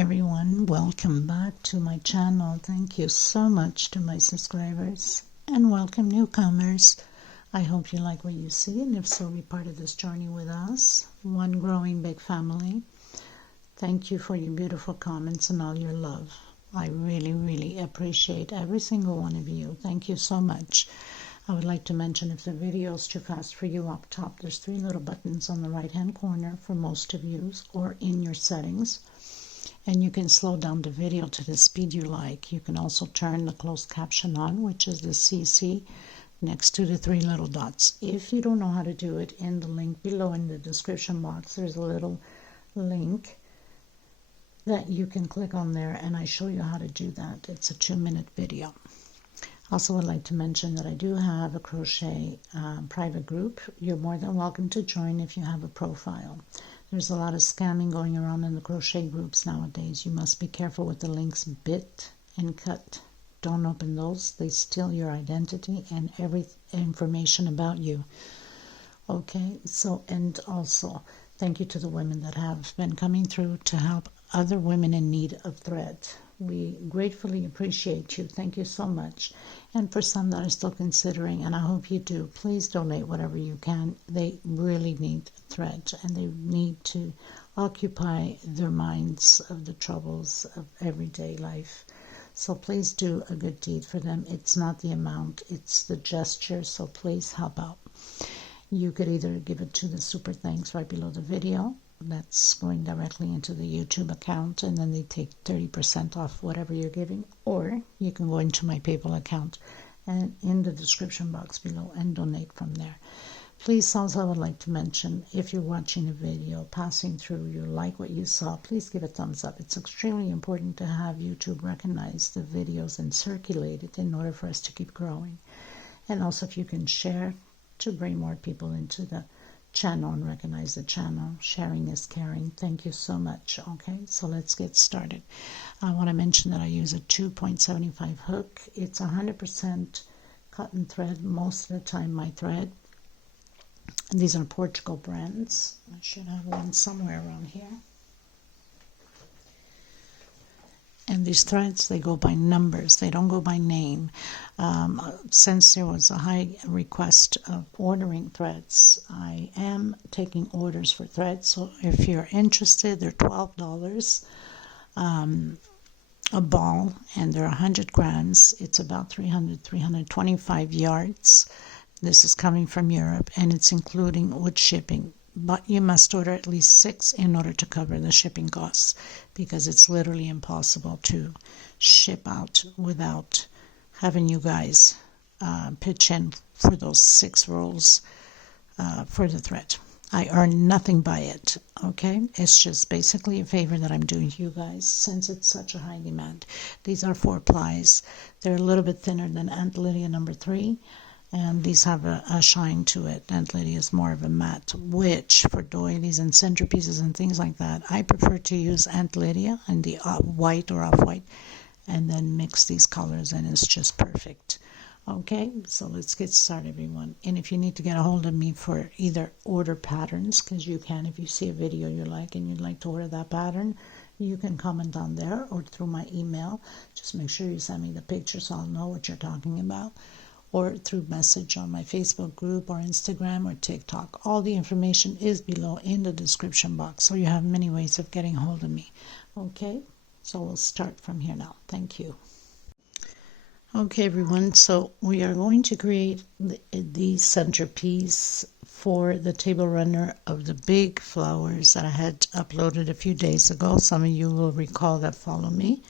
everyone, welcome back to my channel. Thank you so much to my subscribers and welcome newcomers. I hope you like what you see, and if so, be part of this journey with us, one growing big family. Thank you for your beautiful comments and all your love. I really appreciate every single one of you. Thank you so much. I would like to mention, if the video is too fast for you, up top there's 3 little buttons on the right hand corner for most of you, or in your settings, and you can slow down the video to the speed you like. You can also turn the closed caption on, which is the CC next to the 3 little dots. If you don't know how to do it, in the link below in the description box there's a little link that you can click on there, and I show you how to do that. It's a 2-minute video. Also, would like to mention that I do have a crochet private group. You're more than welcome to join if you have a profile. There's a lot of scamming going around in the crochet groups nowadays. You must be careful with the links bit and cut. Don't open those. They steal your identity and every information about you. Okay, so, and also thank you to the women that have been coming through to help other women in need of thread. We gratefully appreciate you. Thank you so much. And for some that are still considering, and I hope you do, please donate whatever you can. They really need thread, and they need to occupy their minds of the troubles of everyday life. So please do a good deed for them. It's not the amount, it's the gesture. So please help out. You could either give it to the super thanks right below the video. That's going directly into the YouTube account, and then they take 30% off whatever you're giving, or you can go into my PayPal account and in the description box below and donate from there. Please, also, I would like to mention, if you're watching a video, passing through, you like what you saw, please give a thumbs up. It's extremely important to have YouTube recognize the videos and circulate it in order for us to keep growing. And also, if you can share to bring more people into the channel and recognize the channel. Sharing is caring. Thank you so much. Okay, so let's get started. I want to mention that I use a 2.75 hook. It's 100% cotton thread most of the time, my thread. And these are Portugal brands. I should have one somewhere around here. And these threads, they go by numbers. They don't go by name. Since there was a high request of ordering threads, I am taking orders for threads. So if you're interested, they're $12 a ball, and they're 100 grams. It's about 325 yards. This is coming from Europe, and it's including with shipping. But you must order at least 6 in order to cover the shipping costs, because it's literally impossible to ship out without having you guys pitch in for those 6 rolls for the thread. I earn nothing by it, okay? It's just basically a favor that I'm doing to you guys since it's such a high demand. These are 4 plies. They're a little bit thinner than Aunt Lydia number 3. And these have a shine to it. Aunt Lydia is more of a matte, which for doilies and centerpieces and things like that, I prefer to use Aunt Lydia and the white or off-white, and then mix these colors, and it's just perfect. Okay, so let's get started, everyone. And if you need to get a hold of me for either order patterns, because you can, if you see a video you like and you'd like to order that pattern, you can comment on there or through my email. Just make sure you send me the picture so I'll know what you're talking about, or through message on my Facebook group or Instagram or TikTok. All the information is below in the description box, so you have many ways of getting hold of me. Okay, so we'll start from here now. Thank you. Okay, everyone, so we are going to create the centerpiece for the table runner of the big flowers that I had uploaded a few days ago. Some of you will recall that follow me.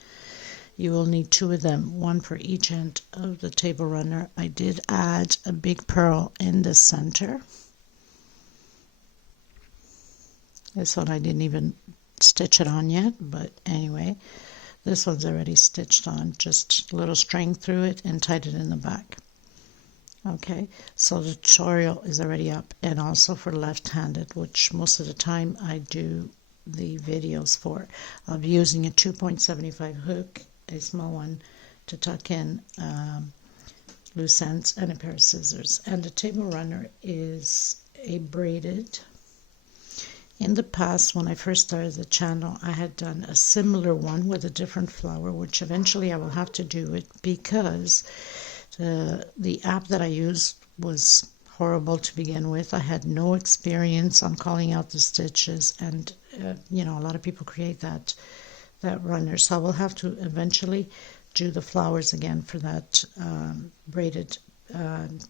You will need 2 of them, 1 for each end of the table runner. I did add a big pearl in the center. This one I didn't even stitch it on yet, but anyway, this one's already stitched on. Just a little string through it and tied it in the back. Okay, so the tutorial is already up, and also for left-handed, which most of the time I do the videos for. I'll be using a 2.75 hook, a small one, to tuck in loose ends, and a pair of scissors. And the table runner is a braided In the past, when I first started the channel, I had done a similar one with a different flower, which eventually I will have to do it because the app that I used was horrible to begin with. I had no experience on calling out the stitches, and you know, a lot of people create that runner, so I will have to eventually do the flowers again for that braided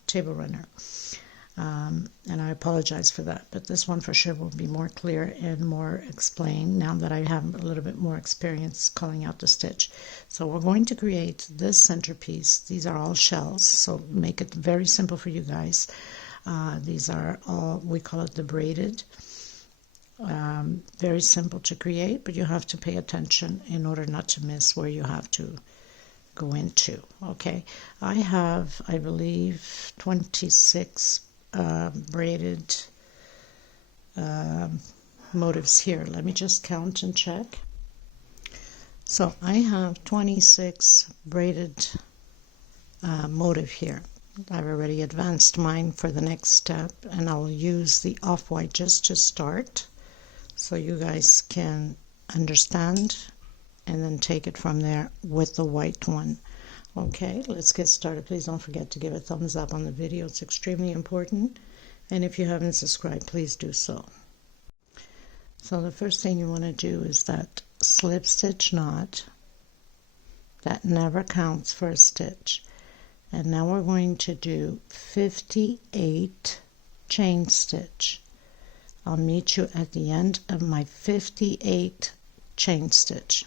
table runner. And I apologize for that, but this one for sure will be more clear and more explained now that I have a little bit more experience calling out the stitch. So we're going to create this centerpiece. These are all shells, so make it very simple for you guys. These are all, we call it the braided. Very simple to create, but you have to pay attention in order not to miss where you have to go into. Okay, I have, I believe, 26 braided motifs here. Let me just count and check. So I have 26 braided motif here. I've already advanced mine for the next step, and I'll use the off-white just to start so you guys can understand and then take it from there with the white one. Okay, let's get started. Please don't forget to give a thumbs up on the video. It's extremely important. And if you haven't subscribed, please do so. So the first thing you want to do is that slip stitch knot. That never counts for a stitch. And now we're going to do 58 chain stitch. I'll meet you at the end of my 58 chain stitch.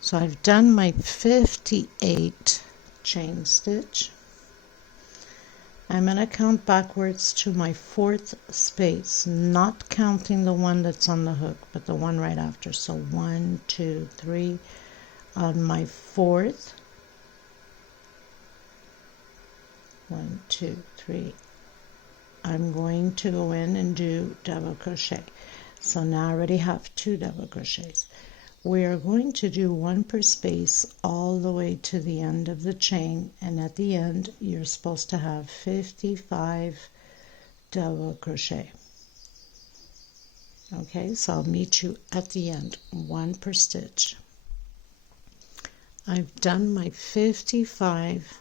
So I've done my 58 chain stitch. I'm going to count backwards to my 4th space, not counting the one that's on the hook, but the one right after. So 1, 2, 3 on my 4th. 1, 2, 3. I'm going to go in and do double crochet. So now I already have 2 double crochets. We are going to do 1 per space all the way to the end of the chain, and at the end you're supposed to have 55 double crochet. Okay, so I'll meet you at the end, 1 per stitch. I've done my 55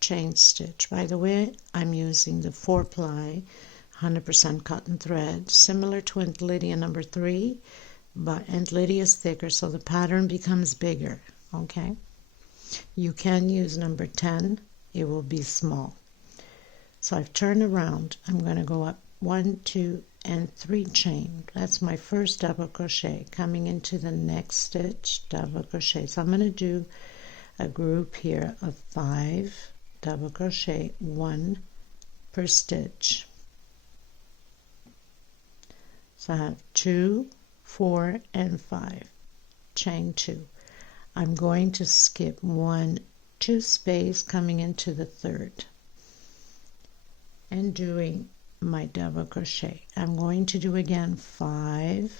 chain stitch. By the way, I'm using the 4-ply 100% cotton thread, similar to Aunt Lydia number 3, but Aunt Lydia is thicker, so the pattern becomes bigger. Okay, you can use number 10, it will be small. So I've turned around. I'm going to go up 1, 2, and 3 chain. That's my first double crochet. Coming into the next stitch, double crochet. So I'm going to do a group here of 5 double crochet, 1 per stitch. So I have 2, 4, and 5. Chain 2. I'm going to skip 1, 2 space coming into the 3rd and doing my double crochet. I'm going to do again 5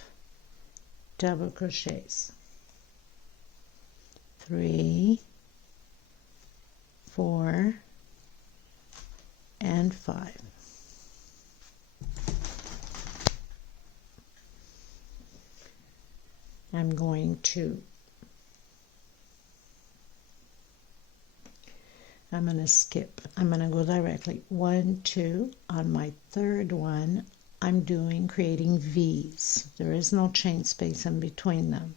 double crochets. 3, 4, and 5. I'm going to skip. I'm going to go directly 1, 2. On my 3rd one, I'm creating V's. There is no chain space in between them.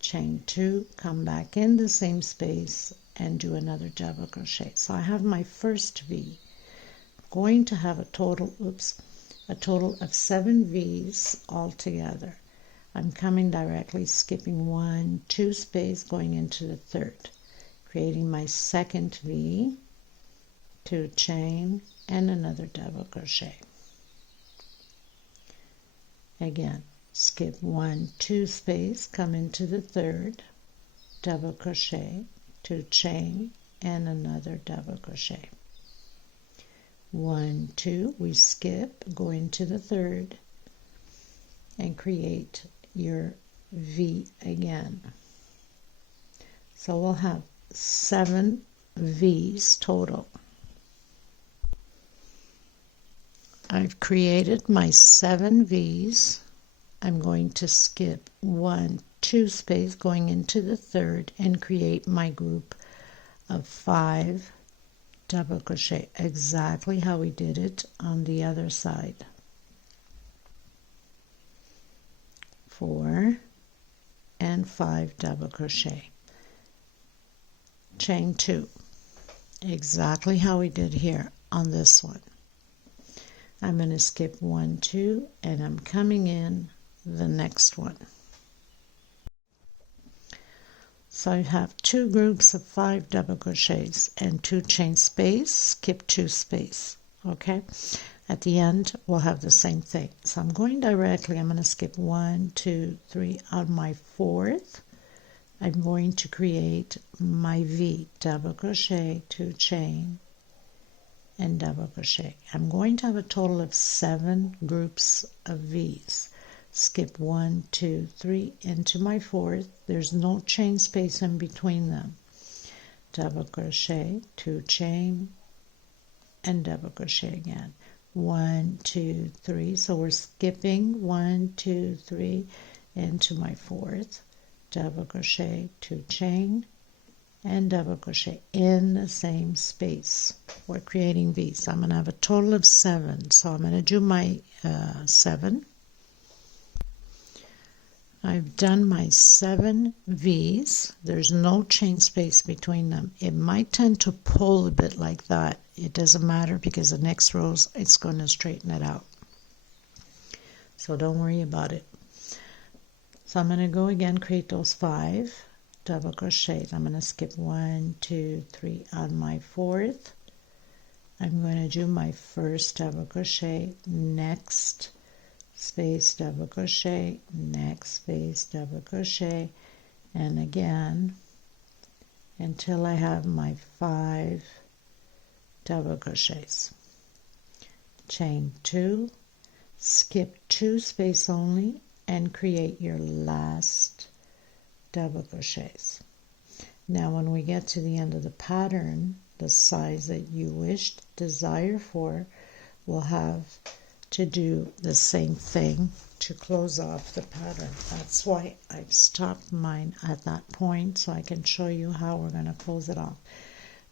Chain 2, come back in the same space and do another double crochet. So I have my first V. I'm going to have a total of 7 V's altogether. I'm coming directly, skipping 1, 2 space, going into the 3rd, creating my 2nd V, 2 chain, and another double crochet. Again, skip 1, 2 space, come into the 3rd, double crochet, 2 chain, and another double crochet. 1, 2, we skip, go into the 3rd, and create your V again. So we'll have 7 V's total. I've created my 7 V's. I'm going to skip 1, 2 space going into the third and create my group of 5 double crochet, exactly how we did it on the other side. 4 and 5 double crochet, chain 2, exactly how we did here on this one. I'm going to skip 1, 2, and I'm coming in the next one. So I have 2 groups of 5 double crochets and 2 chain space, skip 2 space. Okay, at the end we'll have the same thing. So I'm going directly, I'm going to skip 1, 2, 3 on my 4th. I'm going to create my V, double crochet, 2 chain, and double crochet. I'm going to have a total of 7 groups of V's. Skip 1, 2, 3 into my 4th. There's no chain space in between them. Double crochet, 2 chain, and double crochet again. 1, 2, 3. So we're skipping 1, 2, 3 into my 4th. Double crochet, 2 chain, and double crochet in the same space. We're creating V's. I'm going to have a total of 7. So I'm going to do my 7. I've done my 7 V's. There's no chain space between them. It might tend to pull a bit like that. It doesn't matter because the next rows it's going to straighten it out. So don't worry about it. So I'm going to go again, create those 5 double crochets. I'm going to skip 1, 2, 3 on my 4th. I'm going to do my first double crochet, next space double crochet, next space double crochet, and again until I have my 5 double crochets. Chain 2, skip 2 space only, and create your last double crochets. Now when we get to the end of the pattern, the size that you wish, desire for, we'll have to do the same thing to close off the pattern. That's why I've stopped mine at that point so I can show you how we're going to close it off.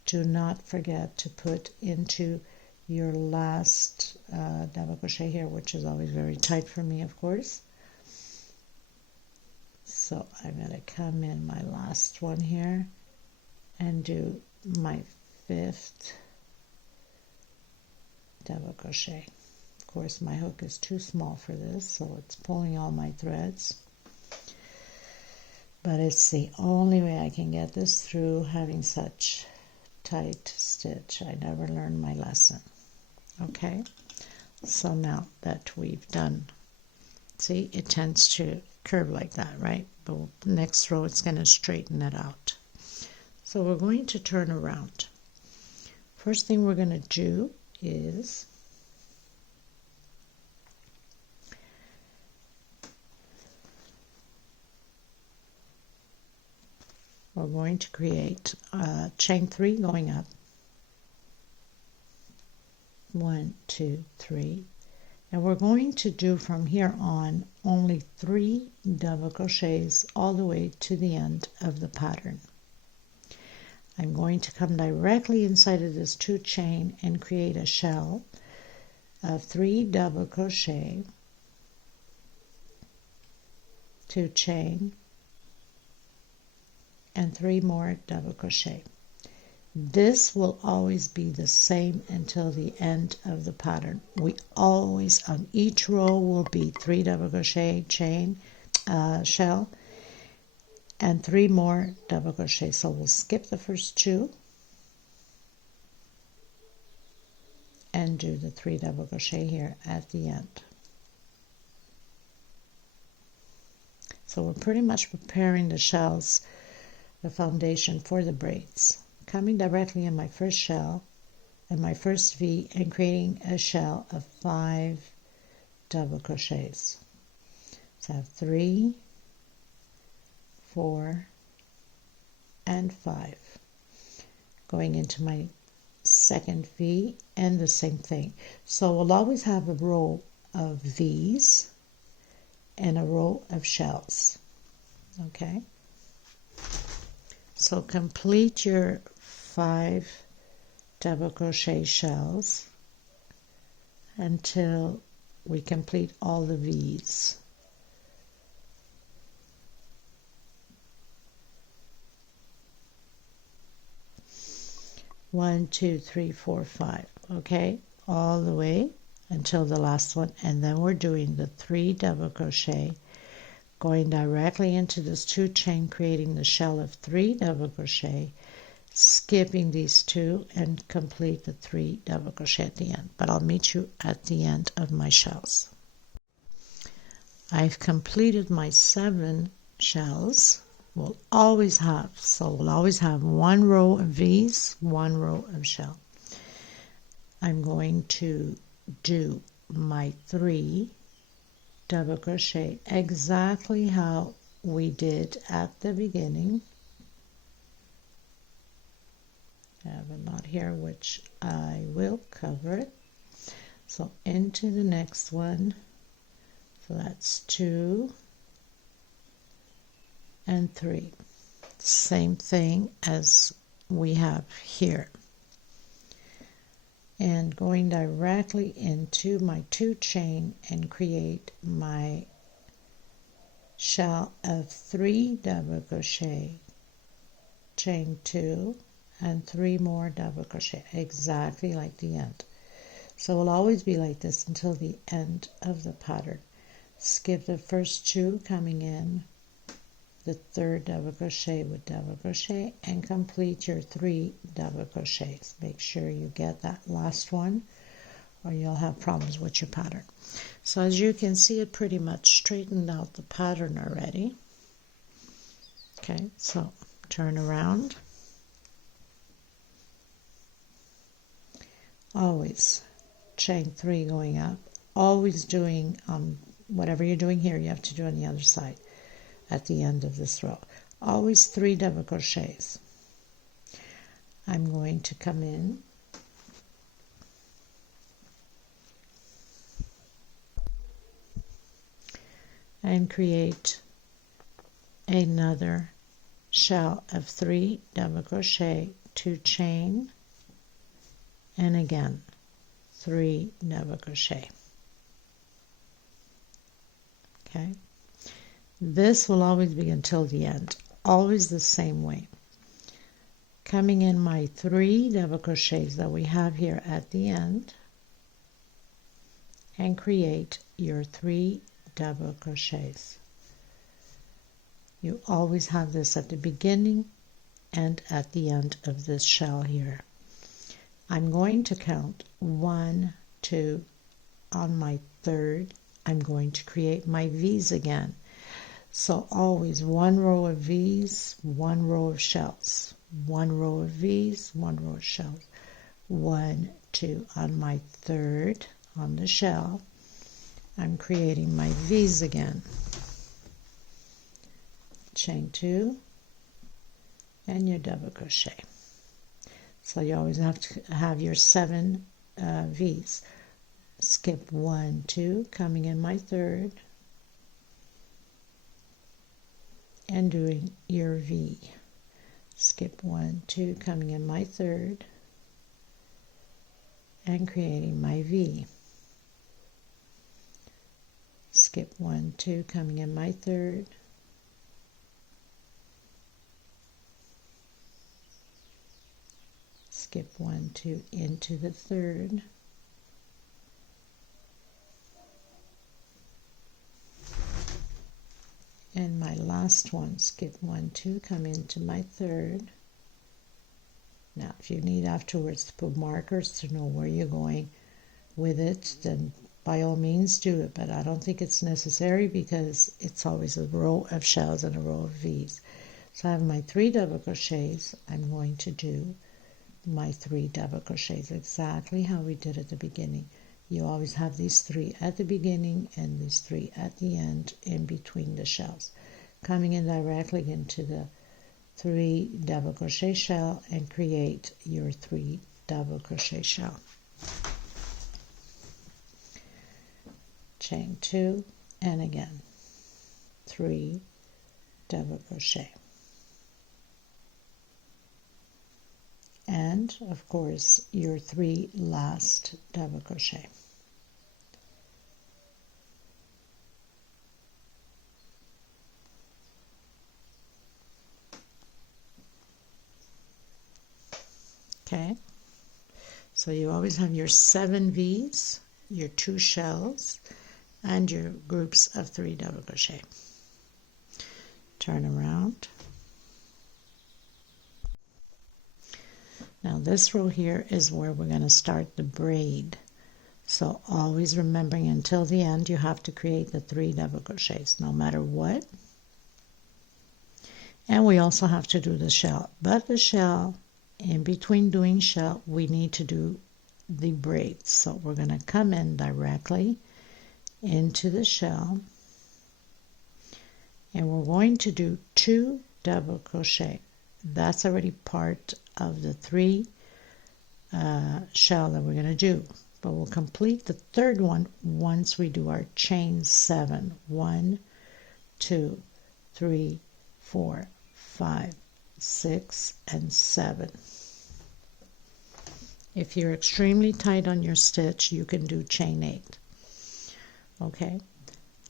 Do not forget to put into your last double crochet here, which is always very tight for me, of course. So I'm going to come in my last one here and do my 5th double crochet. Of course, my hook is too small for this, so it's pulling all my threads. But it's the only way I can get this through having such tight stitch. I never learned my lesson. Okay, so now that we've done, see, it tends to curve like that, right? But the next row it's going to straighten it out. So we're going to turn around. First thing we're going to do is we're going to create chain 3 going up. 1, 2, 3. And we're going to do from here on only 3 double crochets all the way to the end of the pattern. I'm going to come directly inside of this 2 chain and create a shell of 3 double crochet, 2 chain, and 3 more double crochet. This will always be the same until the end of the pattern. We always, on each row, will be 3 double crochet, chain, shell, and 3 more double crochet. So we'll skip the first 2 and do the 3 double crochet here at the end. So we're pretty much preparing the shells, the foundation for the braids. Coming directly in my first shell and my first V and creating a shell of 5 double crochets. So I have 3, 4, and 5. Going into my second V, and the same thing. So we'll always have a row of V's and a row of shells. Okay, so complete your 5 double crochet shells until we complete all the V's. One, two, three, four, five. Okay, all the way until the last one, and then we're doing the 3 double crochet, going directly into this 2 chain, creating the shell of 3 double crochet, skipping these 2, and complete the 3 double crochet at the end. But I'll meet you at the end of my shells. I've completed my 7 shells. We'll always have 1 row of V's, 1 row of shell. I'm going to do my 3 double crochet exactly how we did at the beginning. I have a knot here which I will cover it. So into the next one, so that's 2 and 3, same thing as we have here, and going directly into my 2 chain and create my shell of 3 double crochet, chain 2 and 3 more double crochet, exactly like the end. So it'll always be like this until the end of the pattern. Skip the first 2 coming in, the 3rd double crochet with double crochet, and complete your 3 double crochets. Make sure you get that last one or you'll have problems with your pattern. So as you can see, it pretty much straightened out the pattern already. Okay, so turn around. Always chain 3 going up, always doing whatever you're doing here, you have to do on the other side at the end of this row. Always 3 double crochets. I'm going to come in and create another shell of 3 double crochet, 2 chain, and again 3 double crochet. Okay, this will always be until the end, always the same way. Coming in my 3 double crochets that we have here at the end, and create your 3 double crochets. You always have this at the beginning and at the end of this shell here. I'm going to count 1, 2, on my 3rd, I'm going to create my V's again. So always 1 row of V's, 1 row of shells, 1 row of V's, 1 row of shells, 1, 2, on my 3rd, on the shell, I'm creating my V's again. Chain 2 and your double crochet. So you always have to have your 7 V's. Skip 1, 2, coming in my 3rd, and doing your V. Skip 1, 2, coming in my 3rd, and creating my V. Skip 1, 2, coming in my 3rd, skip 1, 2 into the 3rd, and my last one, skip 1, 2, come into my 3rd. Now if you need afterwards to put markers to know where you're going with it, then by all means do it, but I don't think it's necessary because it's always a row of shells and a row of V's. So I have my 3 double crochets. I'm going to do my 3 double crochets exactly how we did at the beginning. You always have these 3 at the beginning and these 3 at the end in between the shells. Coming in directly into the 3 double crochet shell and create your 3 double crochet shell. Chain 2, and again 3 double crochet, and of course your 3 last double crochet. Okay, so you always have your 7 V's, your 2 shells, and your groups of 3 double crochet. Turn around. Now this row here is where we're going to start the braid. So always remembering until the end you have to create the 3 double crochets no matter what. And we also have to do the shell. But the shell, in between doing shell, we need to do the braids. So we're going to come in directly into the shell, and we're going to do 2 double crochet. That's already part of the 3 shell that we're going to do, but we'll complete the 3rd one once we do our chain 7. 1, 2, 3, 4, 5, 6, and 7. If you're extremely tight on your stitch, you can do chain 8. Okay,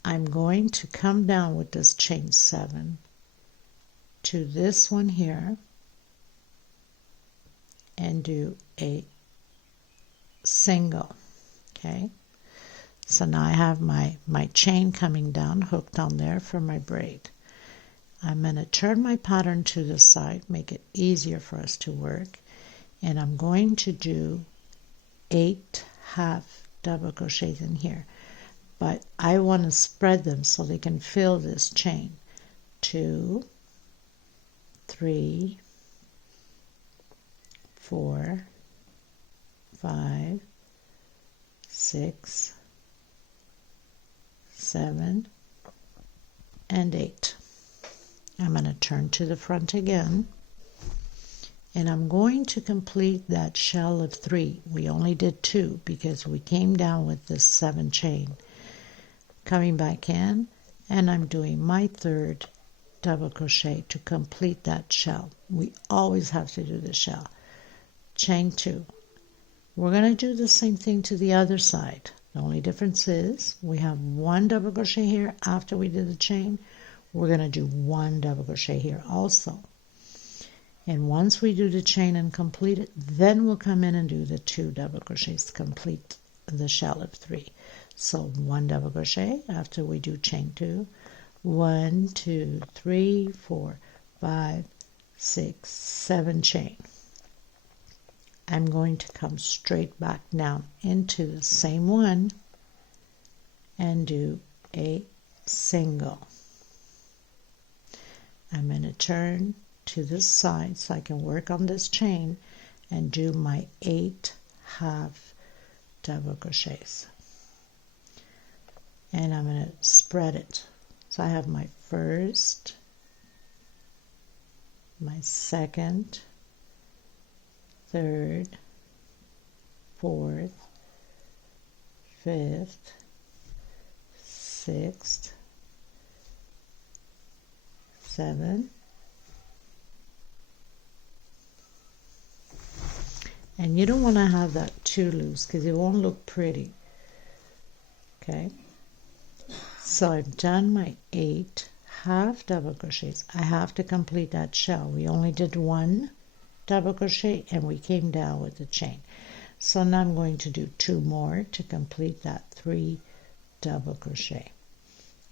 I'm going to come down with this chain 7 to this one here and do a single. Okay, so now I have my chain coming down, hooked on there for my braid. I'm going to turn my pattern to the side, make it easier for us to work, and I'm going to do 8 half double crochets in here, but I want to spread them so they can fill this chain. 2, 3, 4, 5, 6, 7, and 8. I'm going to turn to the front again, and I'm going to complete that shell of 3. We only did 2 because we came down with this 7 chain. Coming back in, and I'm doing my 3rd double crochet to complete that shell. We always have to do the shell. Chain 2. We're going to do the same thing to the other side. The only difference is we have 1 double crochet here after we did the chain. We're going to do 1 double crochet here also. And once we do the chain and complete it, then we'll come in and do the 2 double crochets to complete the shell of 3. So 1 double crochet after we do chain 2. 1, 2, 3, 4, 5, 6, 7 chain. I'm going to come straight back down into the same one and do a single. I'm going to turn to this side so I can work on this chain and do my 8 half double crochets. And I'm going to spread it. So I have my 1st, my 2nd, 3rd, 4th, 5th, 6th, 7th, and you don't want to have that too loose because it won't look pretty. Okay, so I've done my 8 half double crochets. I have to complete that shell. We only did 1 double crochet and we came down with the chain. So now I'm going to do 2 more to complete that 3 double crochet.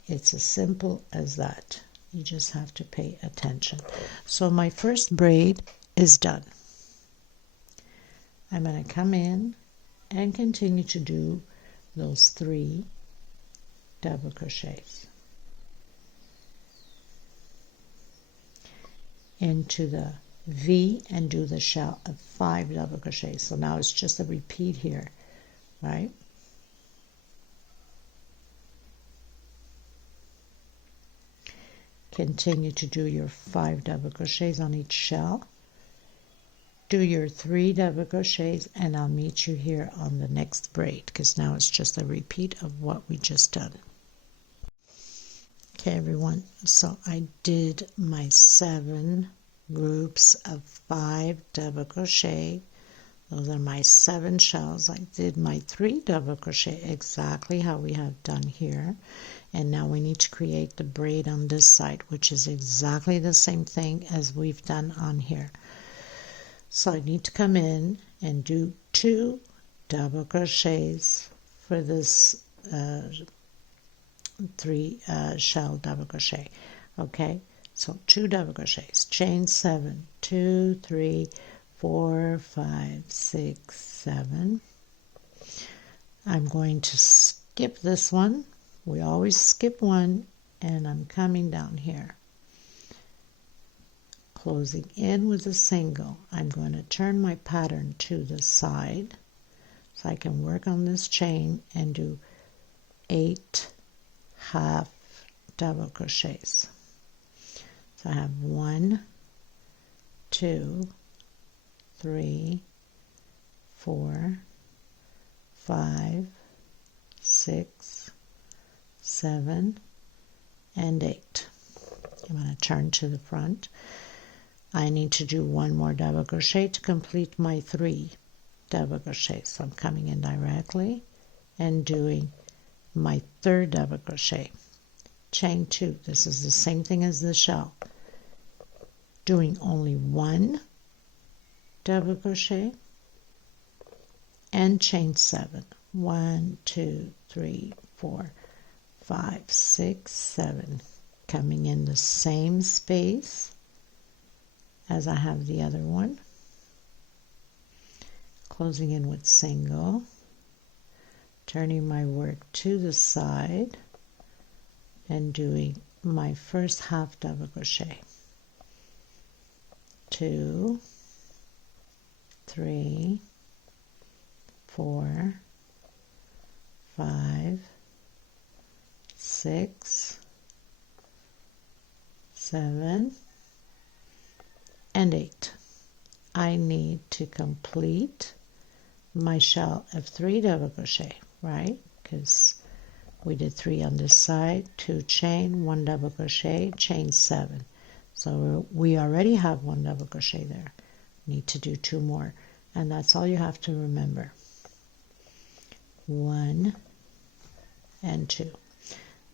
It's as simple as that. You just have to pay attention. So my first braid is done. I'm going to come in and continue to do those 3 double crochets into the V and do the shell of 5 double crochets. So now it's just a repeat here, right? Continue to do your 5 double crochets on each shell, do your 3 double crochets, and I'll meet you here on the next braid, because now it's just a repeat of what we just done. Okay everyone, so I did my 7 groups of 5 double crochet. Those are my 7 shells. I did my 3 double crochet exactly how we have done here, and now we need to create the braid on this side, which is exactly the same thing as we've done on here. So I need to come in and do 2 double crochets for this 3 shell double crochet. Okay, so 2 double crochets, chain 7, 2, 3, 4, 5, 6, 7. I'm going to skip this one. We always skip one, and I'm coming down here, closing in with a single. I'm going to turn my pattern to the side so I can work on this chain and do 8 half double crochets. So I have 1, 2, 3, 4, 5, 6, 7, and 8. I'm going to turn to the front. I need to do 1 more double crochet to complete my 3 double crochets. So I'm coming in directly and doing my 3rd double crochet, chain 2. This is the same thing as the shell, doing only 1 double crochet and chain 7. 1, 2, 3, 4, 5, 6, 7, coming in the same space as I have the other one, closing in with single, turning my work to the side and doing my first half double crochet. 2, 3, 4, 5, 6, 7, and 8. I need to complete my shell of 3 double crochet, right? Because we did 3 on this side, 2 chain, 1 double crochet, chain 7. So we already have 1 double crochet there. Need to do 2 more, and that's all you have to remember. 1 and 2.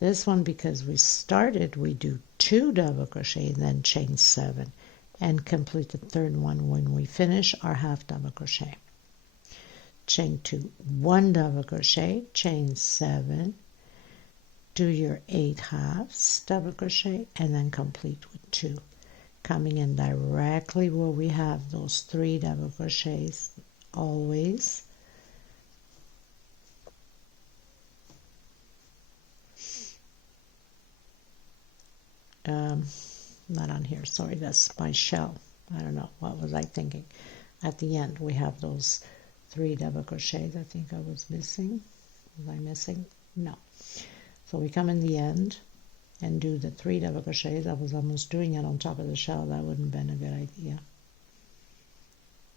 This one, because we started, we do 2 double crochet, then chain 7, and complete the 3rd one when we finish our half double crochet. Chain 2, 1 double crochet, chain 7, do your 8 halves double crochet, and then complete with 2, coming in directly where we have those 3 double crochets always. Not on here, sorry, that's my shell. I don't know, what was I thinking? At the end we have those 3 double crochets. I think I was missing. Was I missing? No. So we come in the end and do the 3 double crochets. I was almost doing it on top of the shell. That wouldn't have been a good idea.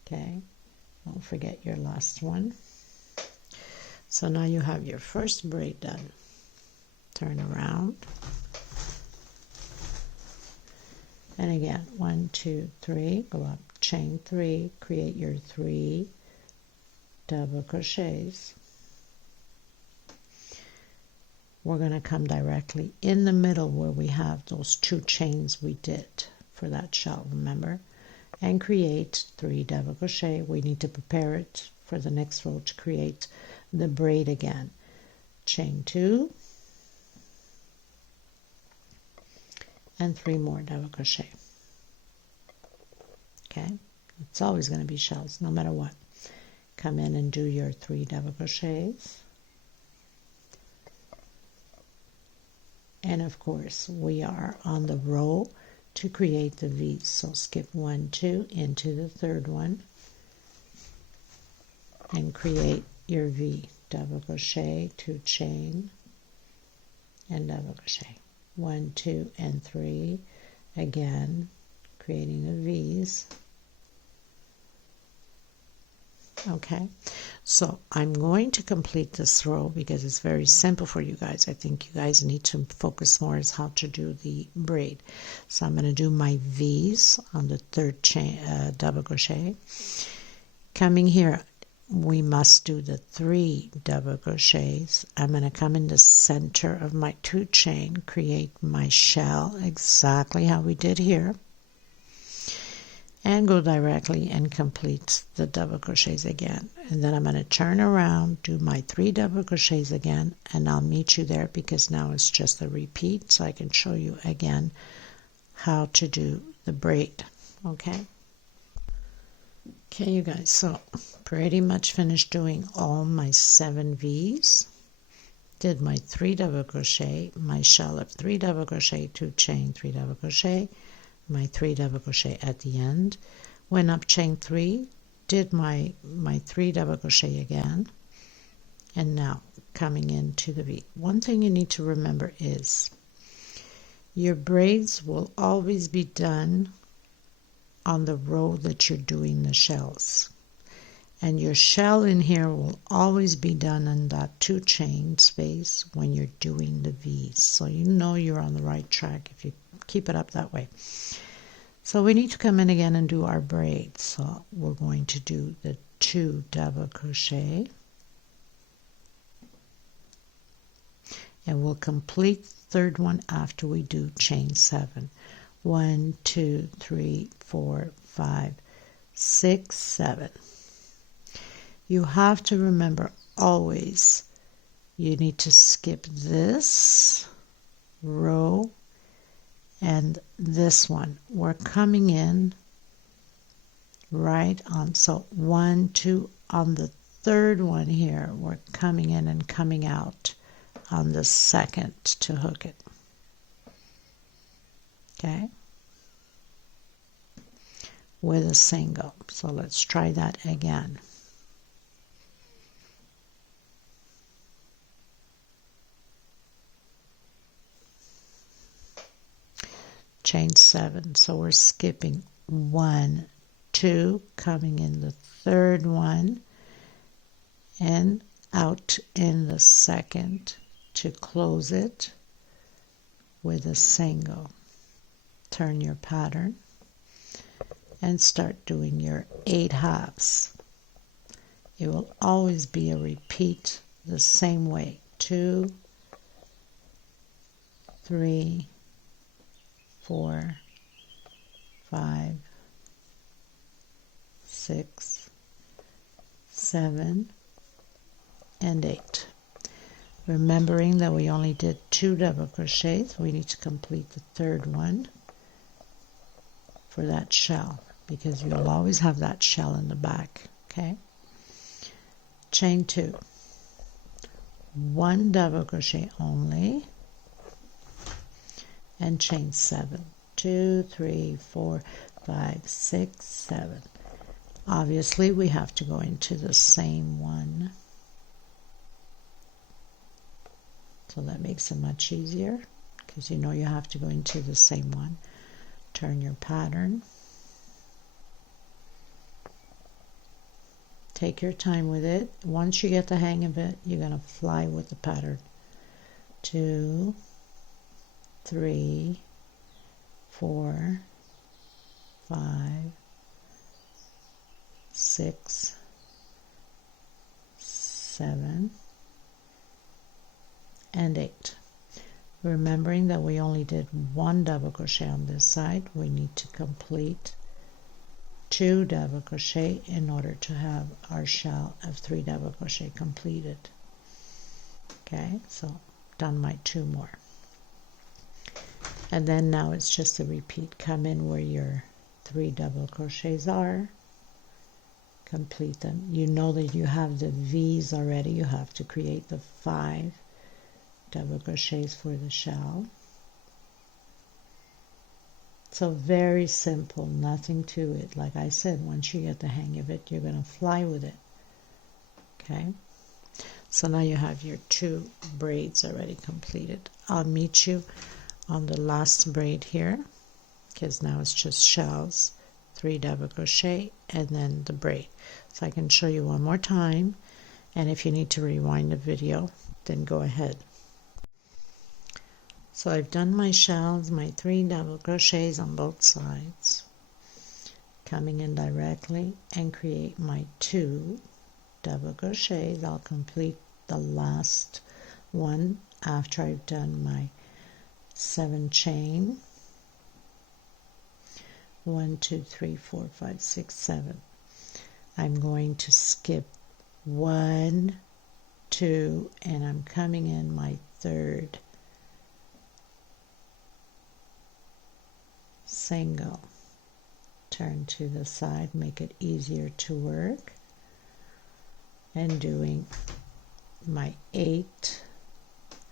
Okay, don't forget your last one. So now you have your first braid done. Turn around. And again, 1, 2, 3, go up, chain 3, create your 3 double crochets. We're going to come directly in the middle where we have those 2 chains we did for that shell, remember? And create 3 double crochet. We need to prepare it for the next row to create the braid again. Chain 2, and 3 more double crochet. Okay, it's always going to be shells no matter what. Come in and do your 3 double crochets, and of course we are on the row to create the V's, so skip 1, 2 into the 3rd one and create your V. Double crochet, 2 chain, and double crochet. 1, 2, and 3, again creating the V's, Okay, so I'm going to complete this row because it's very simple for you guys. I think you guys need to focus more as how to do the braid. So I'm going to do my V's on the third chain double crochet. Coming here, we must do the 3 double crochets. I'm going to come in the center of my 2 chain, create my shell exactly how we did here, and go directly and complete the double crochets again. And then I'm going to turn around, do my 3 double crochets again, and I'll meet you there because now it's just a repeat, so I can show you again how to do the braid. Okay, you guys, so pretty much finished doing all my 7 V's. Did my 3 double crochet, my shell of 3 double crochet, 2 chain, 3 double crochet, my 3 double crochet at the end, went up chain 3, did my 3 double crochet again, and now coming into the V. One thing you need to remember is your braids will always be done on the row that you're doing the shells, and your shell in here will always be done in that 2 chain space when you're doing the V's, so you know you're on the right track if you keep it up that way. So we need to come in again and do our braids. So we're going to do the 2 double crochet, and we'll complete the third one after we do chain 7. 1, 2, 3, 4, 5, 6, 7. You have to remember always you need to skip this row and this one. We're coming in right on, so 1, 2 on the third one here, we're coming in and coming out on the second to hook it. Okay, with a single. So let's try that again. Chain 7, so we're skipping 1, 2, coming in the third one and out in the second to close it with a single. Turn your pattern and start doing your 8 halves. It will always be a repeat the same way. 2, 3, 4, 5, 6, 7, and 8. Remembering that we only did 2 double crochets, we need to complete the third one for that shell, because you'll always have that shell in the back. Okay, chain 2, 1 double crochet only, and chain 7. 2, 3, 4, 5, 6, 7. Obviously we have to go into the same one, so that makes it much easier because you know you have to go into the same one. Turn your pattern, take your time with it. Once you get the hang of it, you're going to fly with the pattern. 2, 3, 4, 5, 6, 7, and 8. Remembering that we only did 1 double crochet on this side, we need to complete 2 double crochet in order to have our shell of 3 double crochet completed. Okay, so done my 2 more. And then now it's just a repeat. Come in where your 3 double crochets are, complete them. You know that you have the V's already. You have to create the 5 double crochets for the shell. So very simple, nothing to it. Like I said, once you get the hang of it, you're going to fly with it. Okay, so now you have your 2 braids already completed. I'll meet you on the last braid here, because now it's just shells, 3 double crochet, and then the braid. so I can show you one more time, and if you need to rewind the video, then go ahead. So I've done my shells, my 3 double crochets on both sides, coming in directly and create my 2 double crochets. I'll complete the last one after I've done my 7 chain. 1, 2, 3, 4, 5, 6, 7. I'm going to skip 1, 2, and I'm coming in my 3rd single. Turn to the side, make it easier to work, and doing my 8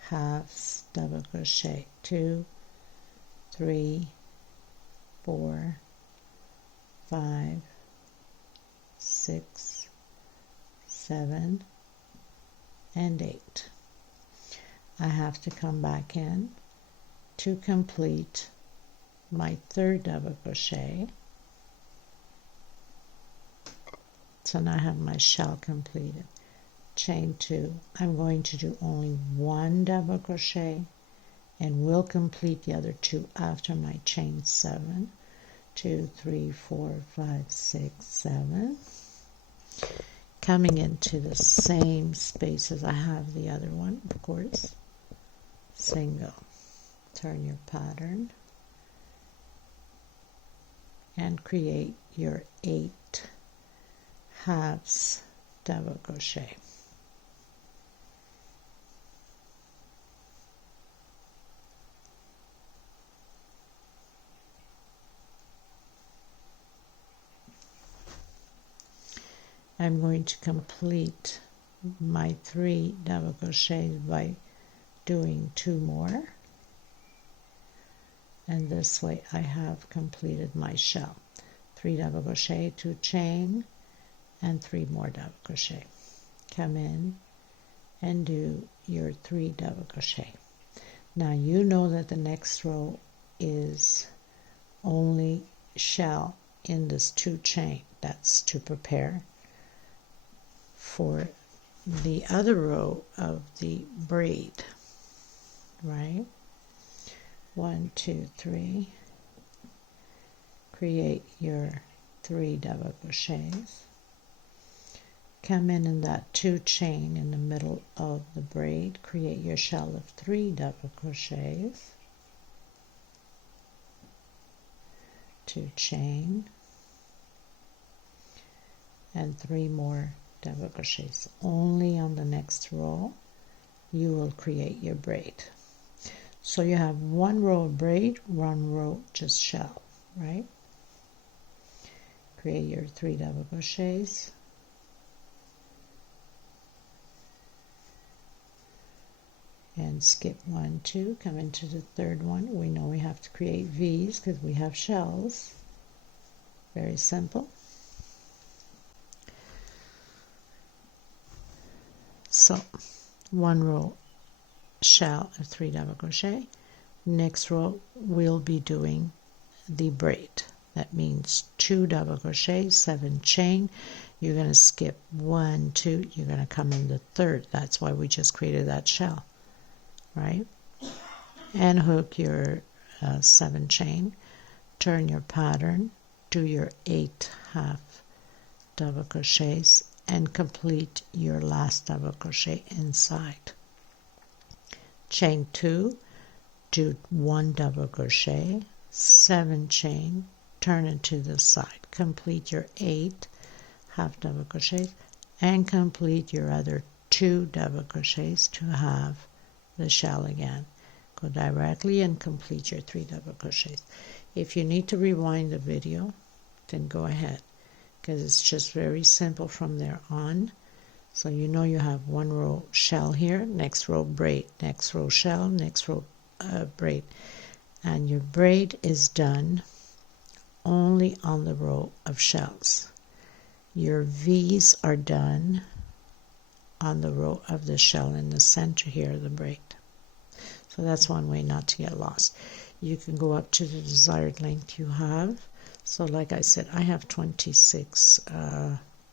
halves double crochet. 2, 3, 4, 5, 6, 7, and 8. I have to come back in to complete my 3rd double crochet. So now I have my shell completed. Chain 2. I'm going to do only 1 double crochet, and will complete the other 2 after my chain 7. 2, 3, 4, 5, 6, 7. Coming into the same space as I have the other one, of course. Single. Turn your pattern and create your 8 halves double crochet. I'm going to complete my 3 double crochets by doing 2 more, and this way I have completed my shell. 3 double crochet, 2 chain, and 3 more double crochet. Come in and do your 3 double crochet. Now you know that the next row is only shell in this 2 chain. That's to prepare for the other row of the braid, right? 1, 2, 3. Create your 3 double crochets. Come in that 2 chain in the middle of the braid. Create your shell of 3 double crochets. 2 chain and 3 more double crochets. Only on the next row you will create your braid. So you have 1 row of braid, 1 row just shell, right? Create your 3 double crochets. And skip 1, 2, come into the 3rd one. We know we have to create V's because we have shells. Very simple. So 1 row shell of 3 double crochet. Next row we'll be doing the braid. That means 2 double crochet, 7 chain. You're going to skip 1, 2. You're going to come in the 3rd. That's why we just created that shell, right? And hook your 7 chain. Turn your pattern. Do your 8 half double crochets and complete your last double crochet inside. Chain 2, do 1 double crochet, 7 chain, turn it to the side. Complete your 8 half double crochets and complete your other 2 double crochets to have the shell again. Go directly and complete your 3 double crochets. If you need to rewind the video, then go ahead, because it's just very simple from there on. So you know you have 1 row shell here, next row braid, next row shell, next row braid, and your braid is done only on the row of shells. Your V's are done on the row of the shell in the center here of the braid. So that's one way not to get lost. You can go up to the desired length you have. So like I said, I have 26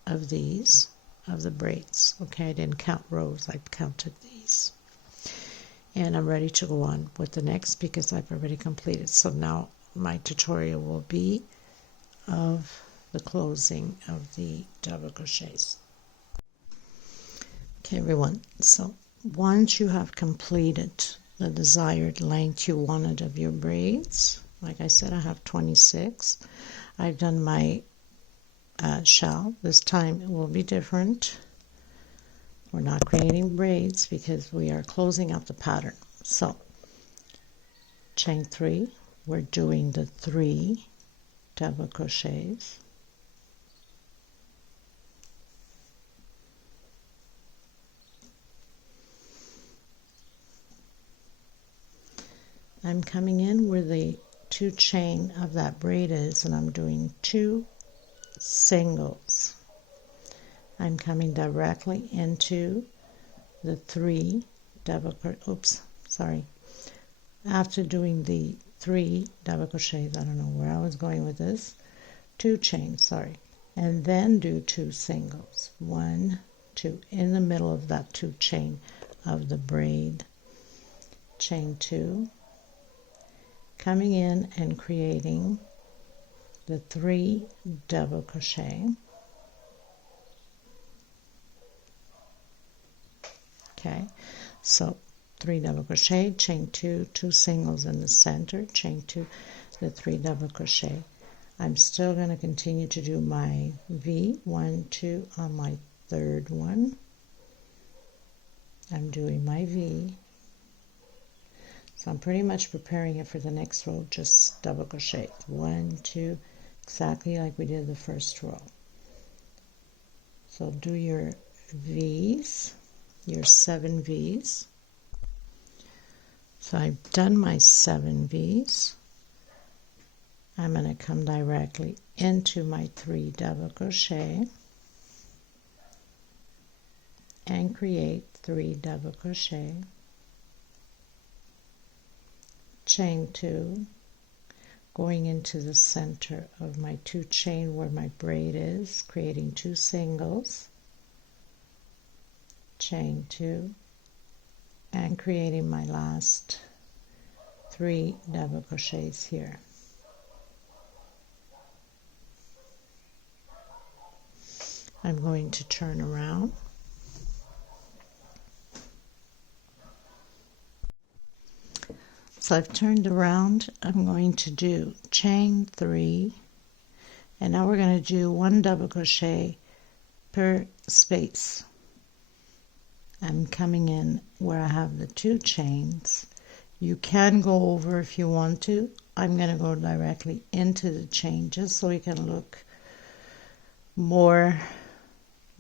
of these, of the braids. Okay, I didn't count rows, I counted these. And I'm ready to go on with the next because I've already completed. So now my tutorial will be of the closing of the double crochets. Okay everyone, so once you have completed the desired length you wanted of your braids, like I said, I have 26. I've done my shell. This time it will be different. We're not creating braids because we are closing out the pattern. So chain 3, we're doing the 3 double crochets. I'm coming in where the 2 chain of that braid is, and I'm doing 2 singles. I'm coming directly into the 3 double after doing the 3 double crochets, I don't know where I was going with this, 2 chains, and then do 2 singles, 1, 2, in the middle of that 2 chain of the braid, chain 2, coming in and creating the 3 double crochet. Okay, so 3 double crochet, chain 2, 2 singles in the center, chain 2, the 3 double crochet. I'm still going to continue to do my V, 1, 2 on my third one. I'm doing my V. So I'm pretty much preparing it for the next row, just double crochet. 1, 2, exactly like we did the first row. So do your V's, your 7 V's. So I've done my 7 V's. I'm going to come directly into my 3 double crochet and create 3 double crochet, chain 2, going into the center of my 2 chain where my braid is, creating 2 singles, chain 2, and creating my last 3 double crochets here. I'm going to turn around. So I've turned around. I'm going to do chain 3, and now we're going to do 1 double crochet per space. I'm coming in where I have the 2 chains. You can go over if you want to. I'm going to go directly into the chain just so it can look more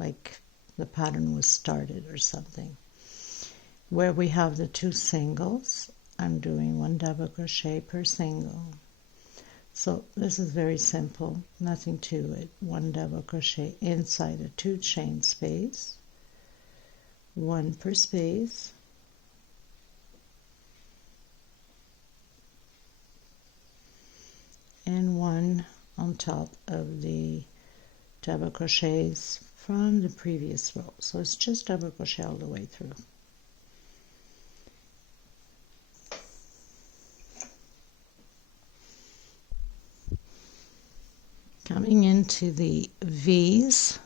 like the pattern was started or something. Where we have the 2 singles, I'm doing 1 double crochet per single. So this is very simple, nothing to it. 1 double crochet inside a 2 chain space, 1 per space, and 1 on top of the double crochets from the previous row. So it's just double crochet all the way through. Coming into the V's,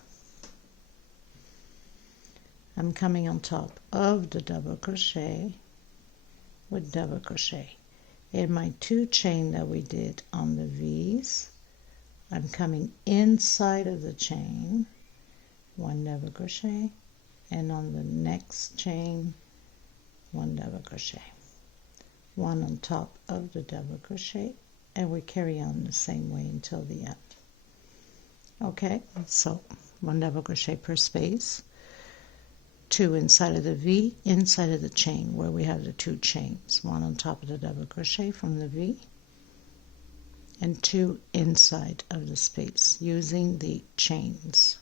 I'm coming on top of the double crochet with double crochet. In my 2 chain that we did on the V's, I'm coming inside of the chain, 1 double crochet, and on the next chain, 1 double crochet, 1 on top of the double crochet, and we carry on the same way until the end. Okay, so 1 double crochet per space, 2 inside of the V, inside of the chain where we have the 2 chains, 1 on top of the double crochet from the V, and 2 inside of the space using the chains,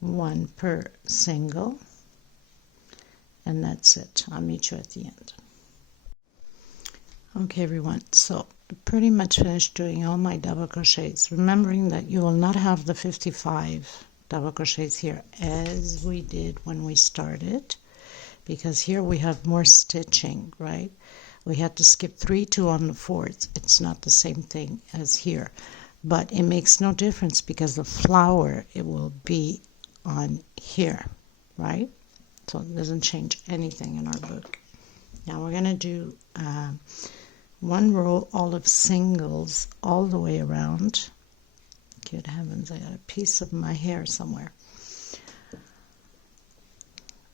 1 per single, and that's it. I'll meet you at the end. Okay everyone, so pretty much finished doing all my double crochets, remembering that you will not have the 55 double crochets here as we did when we started, because here we have more stitching, right? We had to skip 3, 2 on the 4th. It's not the same thing as here, but it makes no difference because the flower, it will be on here, right? So it doesn't change anything in our book. Now we're going to do 1 row all of singles all the way around. Good heavens, I got a piece of my hair somewhere.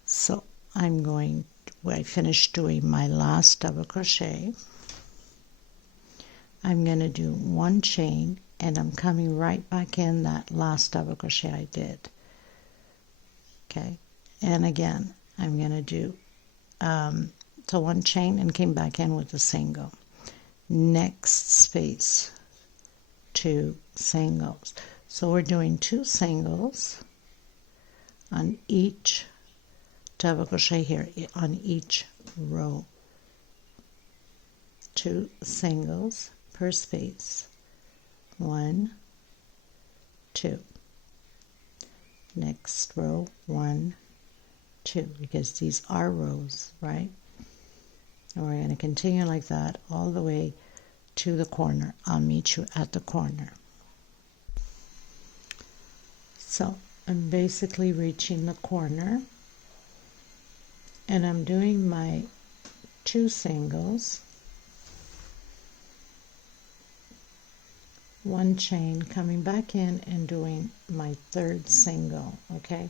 So I finished doing my last double crochet. I'm going to do 1 chain, and I'm coming right back in that last double crochet I did. Okay, and again, I'm going to do so 1 chain and came back in with a single. Next space, 2 singles. So we're doing 2 singles on each double crochet here, on each row. 2 singles per space. 1, 2. Next row, 1, 2, because these are rows, right? And we're going to continue like that all the way to the corner. I'll meet you at the corner. So I'm basically reaching the corner, and I'm doing my 2 singles, 1 chain, coming back in and doing my 3rd single, okay?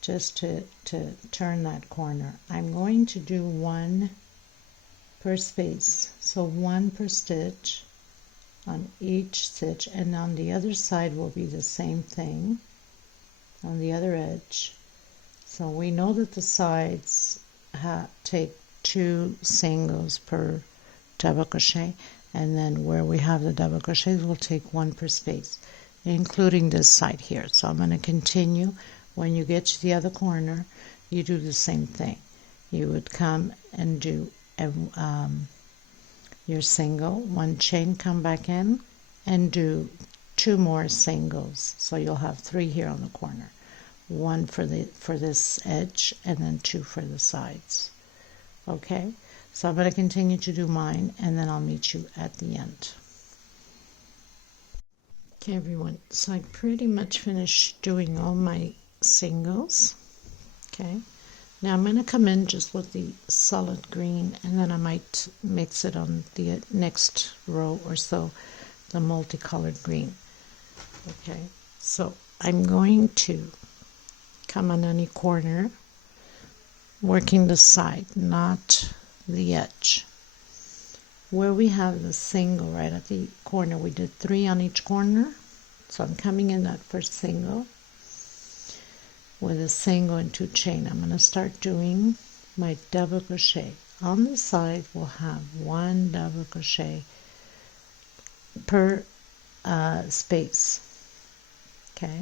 Just to turn that corner. I'm going to do 1 per space, so 1 per stitch on each stitch, and on the other side will be the same thing on the other edge. So we know that the sides take 2 singles per double crochet, and then where we have the double crochets we'll take 1 per space, including this side here. So I'm going to continue. When you get to the other corner, you do the same thing. You would come and do your single, 1 chain, come back in and do 2 more singles. So you'll have 3 here on the corner. 1 for this edge, and then 2 for the sides. Okay, so I'm going to continue to do mine, and then I'll meet you at the end. Okay, everyone, so I pretty much finished doing all my singles. Okay, now I'm going to come in just with the solid green, and then I might mix it on the next row or so, the multicolored green. Okay, so I'm going to come on any corner, working the side, not the edge. Where we have the single right at the corner, we did 3 on each corner. So I'm coming in that first single with a single and 2 chain. I'm going to start doing my double crochet. On the side we'll have 1 double crochet per space. Okay,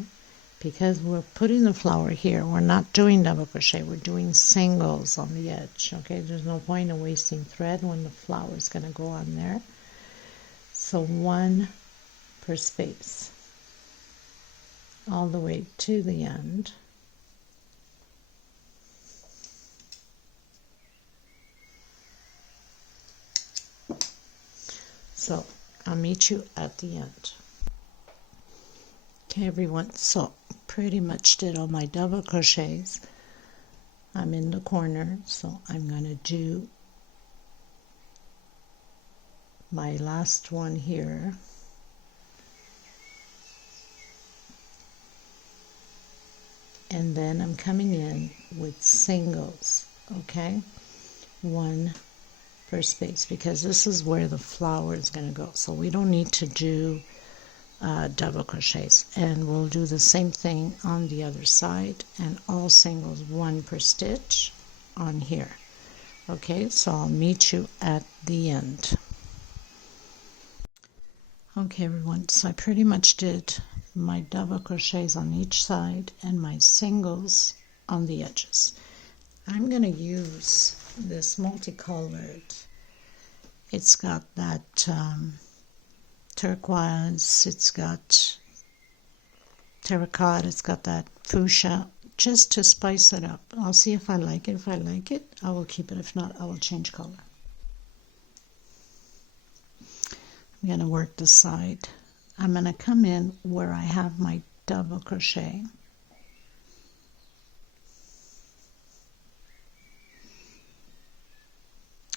because we're putting the flower here, we're not doing double crochet, we're doing singles on the edge. Okay, there's no point in wasting thread when the flower is going to go on there. So 1 per space all the way to the end. So I'll meet you at the end. Okay, everyone, so pretty much did all my double crochets. I'm in the corner, so I'm going to do my last one here. And then I'm coming in with singles, okay? 1 per space, because this is where the flower is going to go. So we don't need to do double crochets, and we'll do the same thing on the other side, and all singles, 1 per stitch on here. Okay, so I'll meet you at the end. Okay, everyone, so I pretty much did my double crochets on each side and my singles on the edges. I'm going to use this multicolored. It's got that turquoise, it's got terracotta. It's got that fuchsia, just to spice it up. I'll see if I like it. If I like it, I will keep it. If not, I will change color. I'm going to work the side. I'm going to come in where I have my double crochet.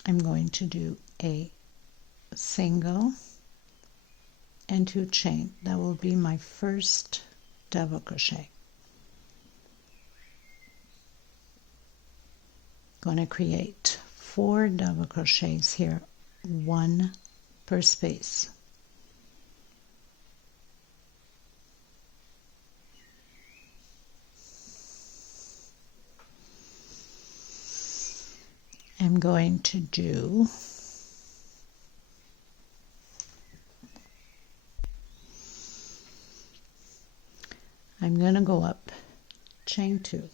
I'm going to do a single and 2 chain. That will be my first double crochet. Going to create 4 double crochets here, 1 per space. I'm going to do go up, chain 2.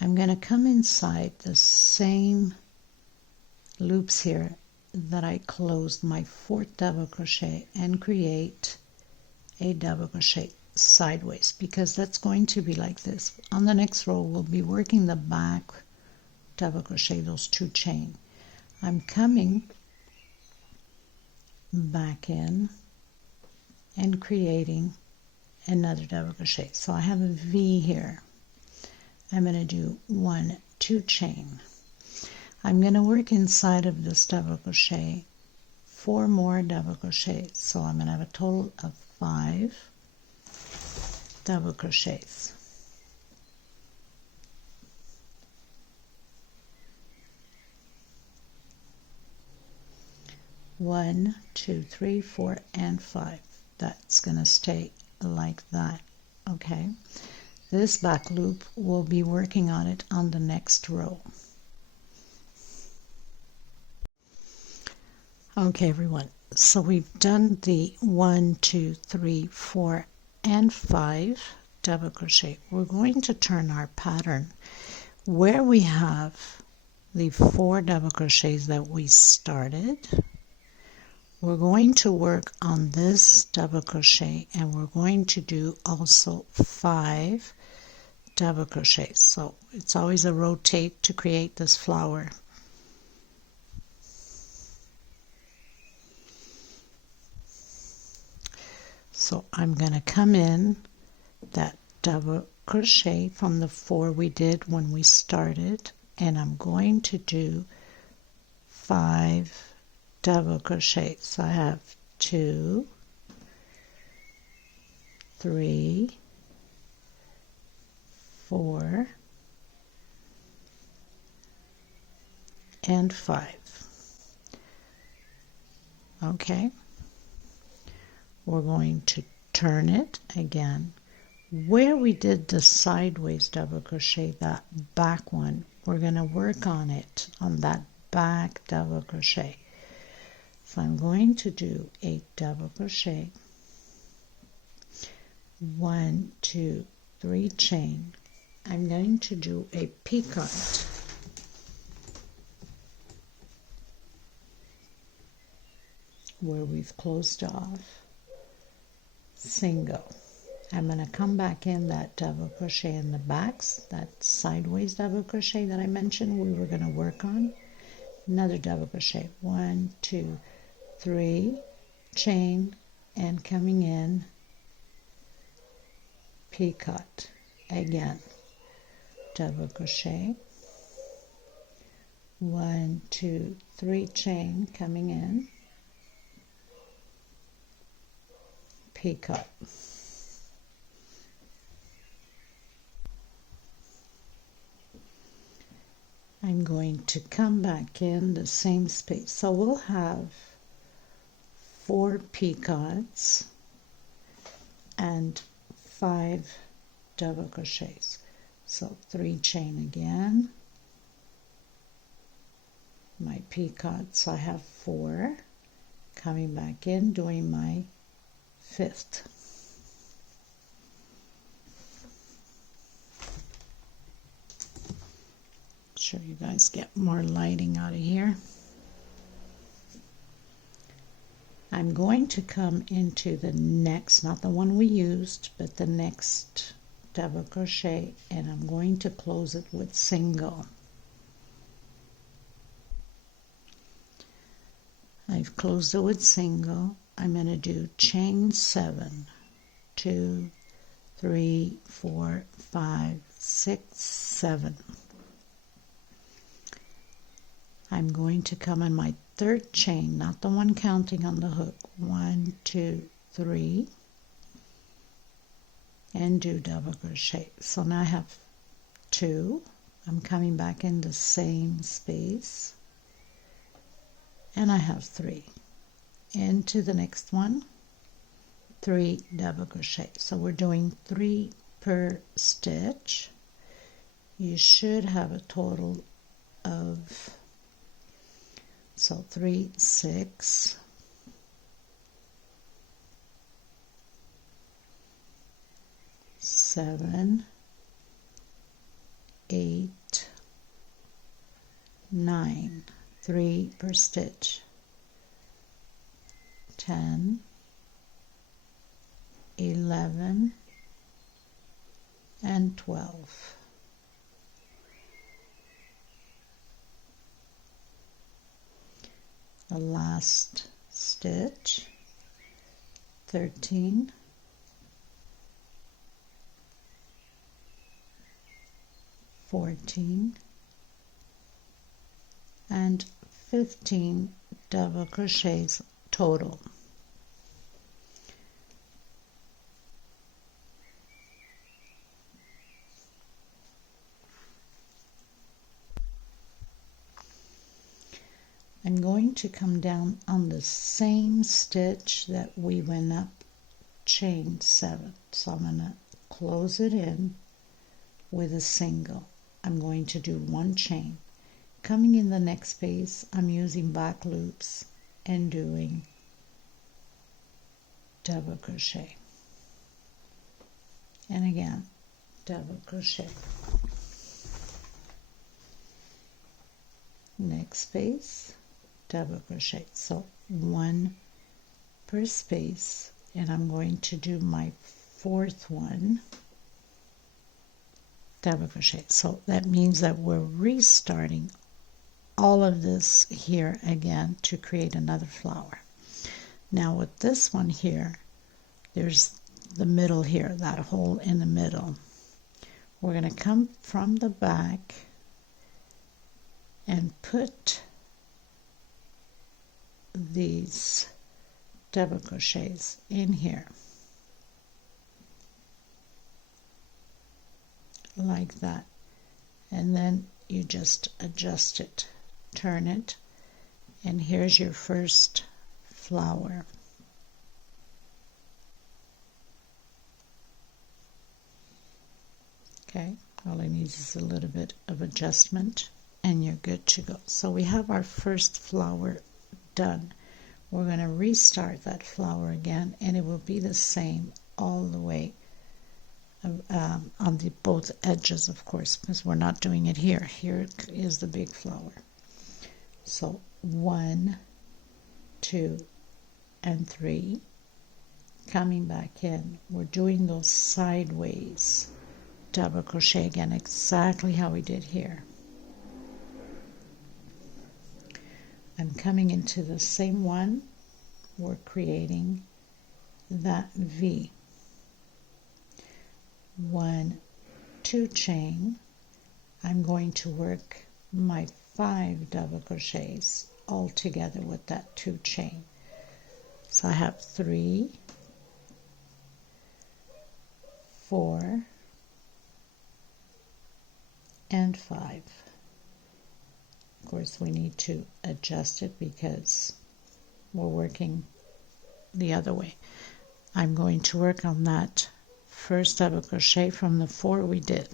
I'm going to come inside the same loops here that I closed my 4th double crochet and create a double crochet sideways, because that's going to be like this. On the next row we'll be working the back double crochet, those 2 chain. I'm coming back in and creating another double crochet. So I have a V here. I'm going to do 1, 2 chain. I'm going to work inside of this double crochet 4 more double crochets. So I'm going to have a total of 5 double crochets. One, 2, 3, 4, and 5. That's going to stay like that. Okay. This back loop, we'll be working on it on the next row. Okay, everyone. So we've done the 1, 2, 3, 4, and 5 double crochet. We're going to turn our pattern where we have the 4 double crochets that we started. We're going to work on this double crochet, and we're going to do also 5 double crochets. So it's always a rotate to create this flower. So I'm going to come in that double crochet from the 4 we did when we started, and I'm going to do 5 double crochets. So I have 2, 3, 4, and 5. Okay. We're going to turn it again. Where we did the sideways double crochet, that back one, we're going to work on it, on that back double crochet. So I'm going to do a double crochet, 1, 2, 3 chain. I'm going to do a picot. Where we've closed off, single. I'm going to come back in that double crochet in the backs, that sideways double crochet that I mentioned we were going to work on. Another double crochet, 1, 2, 3, chain, and coming in, picot. Again, double crochet, 1, 2, 3 chain, coming in, picot. I'm going to come back in the same space. So we'll have 4 picots and 5 double crochets. So 3 chain again, my picots, I have 4, coming back in, doing my 5th. Sure you guys get more lighting out of here. I'm going to come into the next, not the one we used, but the next double crochet, and I'm going to close it with single. I've closed it with single. I'm going to do chain 7, 2, 3, 4, 5, 6, 7. I'm going to come in my third chain, not the one counting on the hook. 1, 2, 3, and do double crochet. So now I have 2. I'm coming back in the same space, and I have 3. Into the next one, 3 double crochet. So we're doing 3 per stitch. You should have a total of, so 3, 6, 7, 8, 9, 3 per stitch, 10, 11, and 12. The last stitch, 13, 14, and 15 double crochets total. I'm going to come down on the same stitch that we went up, chain 7. So I'm going to close it in with a single. I'm going to do 1 chain. Coming in the next space, I'm using back loops and doing double crochet. And again, double crochet. Next space, double crochet. So 1 per space, and I'm going to do my 4th one, double crochet. So that means that we're restarting all of this here again to create another flower. Now with this one here, there's the middle here, that hole in the middle. We're going to come from the back and put these double crochets in here like that, and then you just adjust it, turn it, and here's your first flower. Okay, all it needs is a little bit of adjustment and you're good to go. So we have our first flower done. We're going to restart that flower again, and it will be the same all the way on the both edges, of course, because we're not doing it here. Here is the big flower. So 1, 2, and 3. Coming back in, we're doing those sideways double crochet again, exactly how we did here. I'm coming into the same one. We're creating that V. 1, 2 chain. I'm going to work my 5 double crochets all together with that 2 chain. So I have 3, 4, and 5. Of course, we need to adjust it because we're working the other way. I'm going to work on that first double crochet from the 4 we did.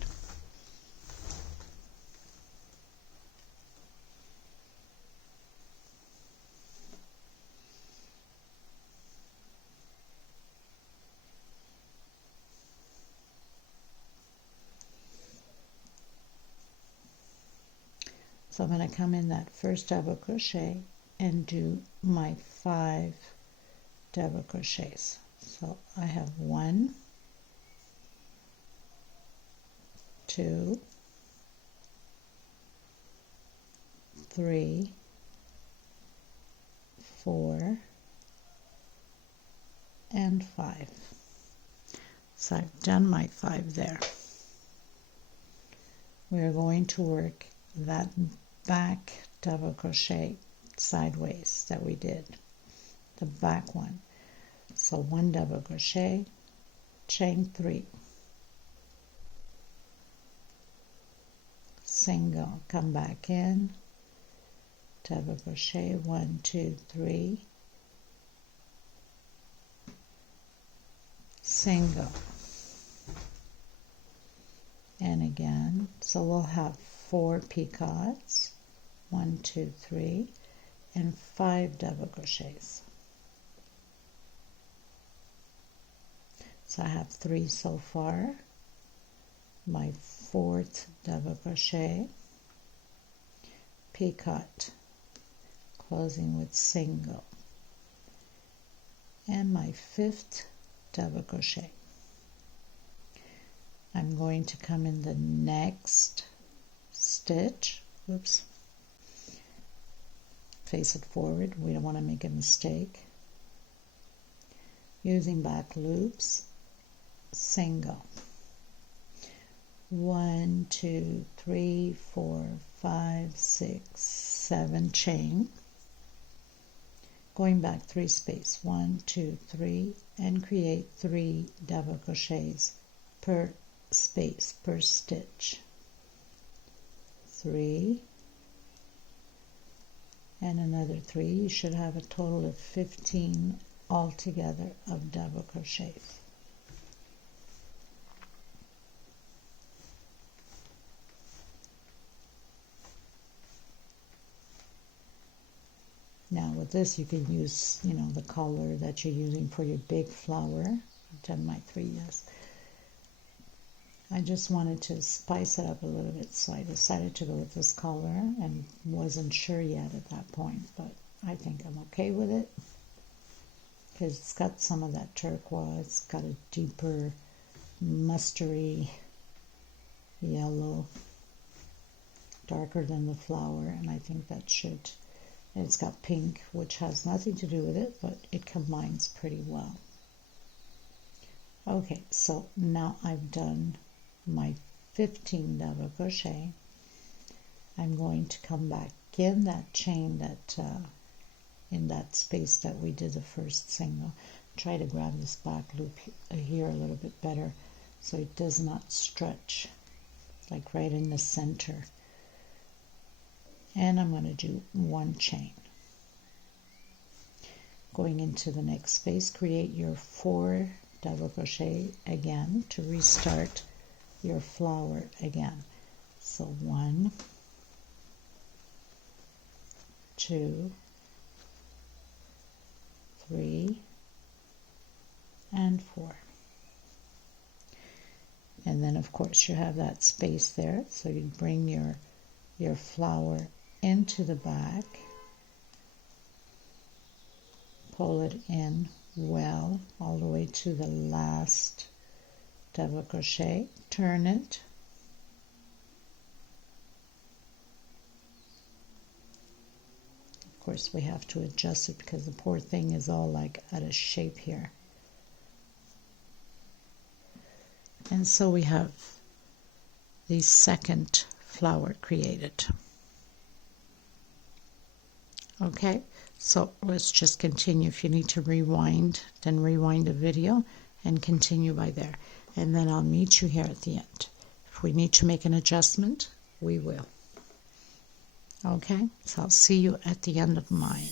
So I'm going to come in that first double crochet and do my 5 double crochets. So I have 1, 2, 3, 4, and 5. So I've done my 5 there. We're going to work that back double crochet sideways that we did, the back one. So 1 double crochet, chain 3, single, come back in, double crochet, 1, 2, 3, single, and again. So we'll have 4 picots, 1, 2, 3, and 5 double crochets. So I have 3 so far. My 4th double crochet, picot, closing with single, and my 5th double crochet. I'm going to come in the next stitch, oops, face it forward, we don't want to make a mistake, using back loops, single, 1, 2, 3, 4, 5, 6, 7, chain, going back 3 space, 1, 2, 3, and create 3 double crochets per space, per stitch, 3, and another 3. You should have a total of 15 altogether of double crochets. Now with this you can use, the color that you're using for your big flower. I've done my 3, yes. I just wanted to spice it up a little bit, so I decided to go with this color and wasn't sure yet at that point, but I think I'm okay with it because it's got some of that turquoise, it's got a deeper mustardy yellow, darker than the flower, and I think that should, and it's got pink, which has nothing to do with it, but it combines pretty well. Okay, so now I've done my 15 double crochet. I'm going to come back in that chain that in that space that we did the first single. Try to grab this back loop here a little bit better so it does not stretch, like right in the center. And I'm going to do 1 chain. Going into the next space, create your 4 double crochet again to restart your flower again. So 1, 2, 3, and 4. And then of course you have that space there, so you bring your flower into the back, pull it in well all the way to the last double crochet, turn it, of course we have to adjust it because the poor thing is all like out of shape here, and so we have the second flower created. Okay, so let's just continue. If you need to rewind, then rewind the video and continue by there. And then I'll meet you here at the end. If we need to make an adjustment, we will. Okay, so I'll see you at the end of mine.